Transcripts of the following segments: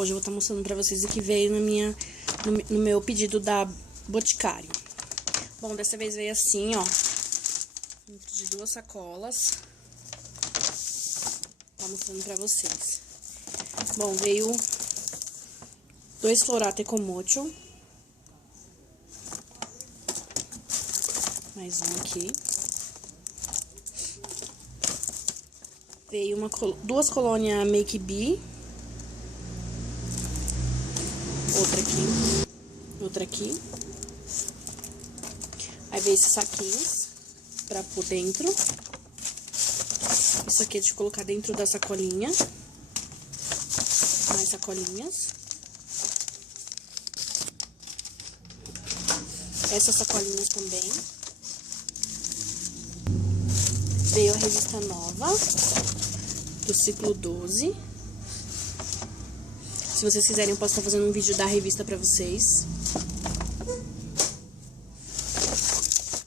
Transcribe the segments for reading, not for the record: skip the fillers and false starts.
Hoje eu vou estar mostrando pra vocês o que veio no meu pedido da Boticário. Bom, dessa vez veio assim, ó, dentro de 2 sacolas. Tá mostrando pra vocês. Bom, veio 2 Florata Ecomocho. Mais um aqui. Veio 2 colônias Make Be. Outra aqui. Aí veio esses saquinhos pra pôr dentro. Isso aqui é de colocar dentro da sacolinha. Mais sacolinhas. Essas sacolinhas também. Veio a revista nova do ciclo 12. Se vocês quiserem, eu posso estar fazendo um vídeo da revista pra vocês.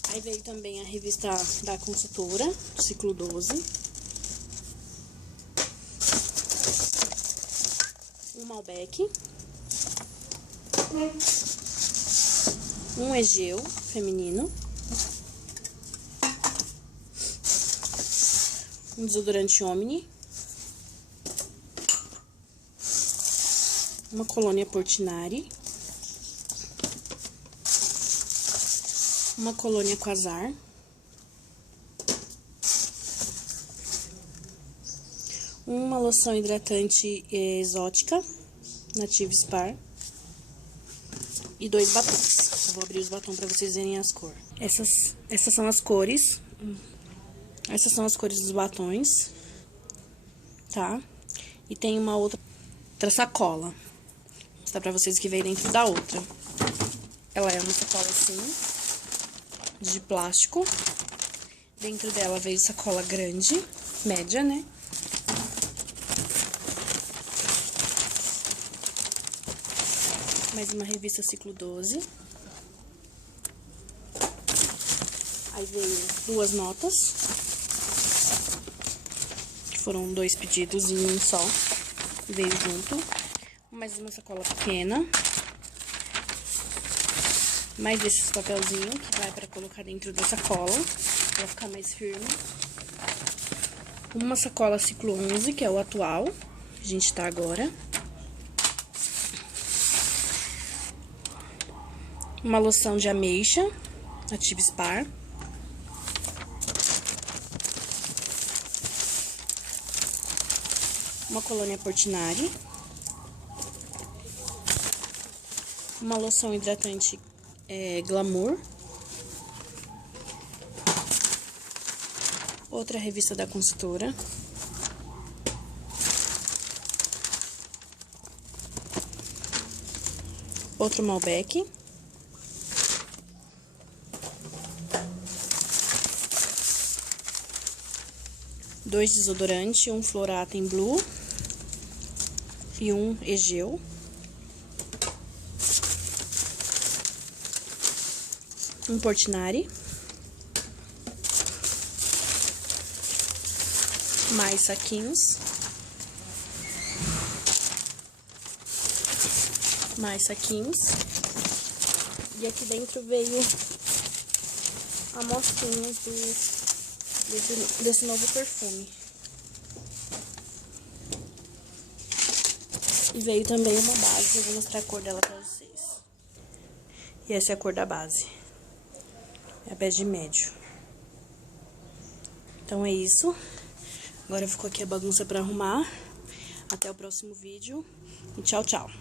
Aí veio também a revista da consultora, do ciclo 12. Um Malbec. Um Egeu feminino. Um desodorante Omni. Uma colônia Portinari. Uma colônia Quasar. Uma loção hidratante exótica, Native Spar. E 2 batons. Eu vou abrir os batons pra vocês verem as cores. Essas são as cores. Essas são as cores dos batons, tá? E tem uma outra sacola. Vou mostrar pra vocês o que veio dentro da outra. Ela é uma sacola assim, de plástico. Dentro dela veio sacola grande, média, né? Mais uma revista Ciclo 12. Aí veio 2 notas. Que foram 2 pedidos em um só. Veio junto. Mais uma sacola pequena. Mais esses papelzinhos que vai pra colocar dentro da sacola. Pra ficar mais firme. Uma sacola Ciclo 11, que é o atual. Que a gente tá agora. Uma loção de ameixa, Native Spar. Uma colônia Portinari. Uma loção hidratante Glamour. Outra revista da consultora. Outro Malbec. Dois desodorantes, um Florata em Blue e um Egeu. Um Portinari. Mais saquinhos. Mais saquinhos. E aqui dentro veio amostrinhas desse novo perfume. E veio também uma base, eu vou mostrar a cor dela pra vocês. E essa é a cor da base. É a bege médio. Então é isso. Agora ficou aqui a bagunça pra arrumar. Até o próximo vídeo. E tchau, tchau.